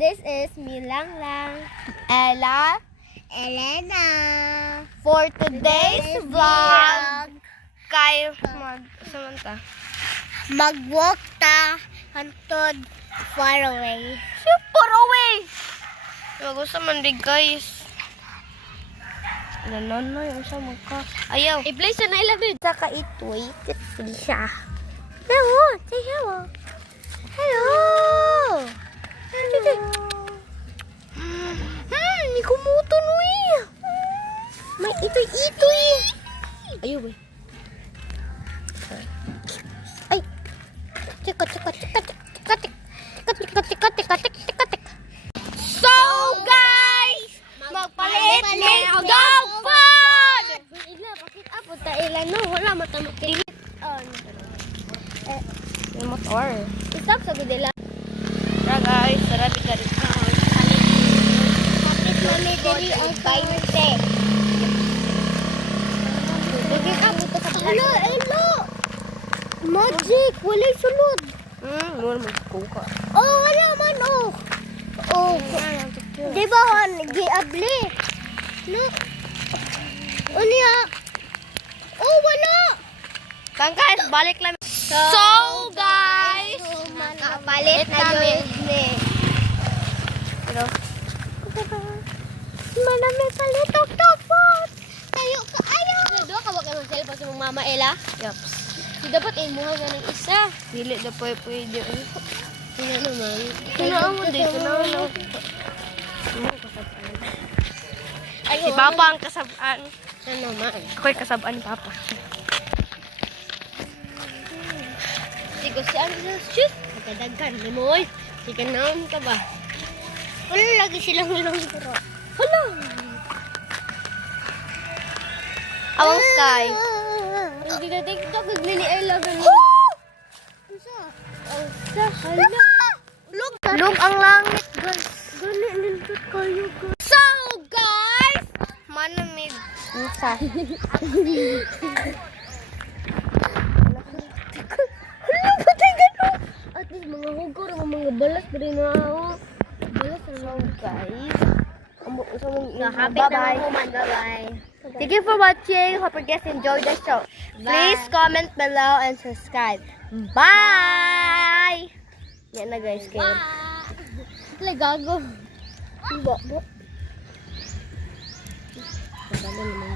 this is Milanglang, Ella, Elena. for today's vlog, kay Samantha. Mag-walk ta hantod far away. Super away! Mag-usa man di guys. Nanonoy, usa magka. Ayaw. I-play sa nailabid. Sa kaitoy, kitpil siya. Hello, say hello. Hello. Hello. May kumuton, uy. May itoy-itoy. Ayaw, uy. Ay. Teka. So, guys! Magpalit ng dog food! Ila, bakit apo ta ila no? Wala matamot kilit. Yung motor. Stop sa gudela. Tara guys, sarap ka rin. Bakit mami dili ang kainte? Bakit apo ta sa hala, elo. Magic, wala sulod. Wala magkuka. Oh, wala man oh. Oh, di ba giabli? No. Unya. Oh, wala. Kan guys, balik lang. So, guys, Nakapalit na ni. pero, Manami palit octopus. Tayo ka ayaw. Doon ka wag ka mag-cellphone sa mong mama Ella. yaps. Di dapat imuha nga ng isa. Dili na pwede. Sino naman? Kinaan mo din, kinaan mo. Si Papa ang kasabaan. Ano naman? Ako'y kasabaan ni Papa. Sigo si ano sa shoot. Magkadaghan. Namoy. Sige naman ka ba? Wala lagi silang lang pero. Hala. Awang sky. Hindi na TikTok. Hindi ni Ella. Ganun. Isa. Isa. Hala. Lug ang langit, guys. Ganun. Nindot kayo guys. So, guys, manamig. Isa. Hala, patay gano'n. At least mga hugor, mga balas pa rin na ako. Balas na So, guys, Bye-bye. Bye-bye. Thank you for watching. Hope you guys enjoyed the show. Please comment below and subscribe. Bye! Yan na guys. Kayo. Wala gago. Bo. Wala naman.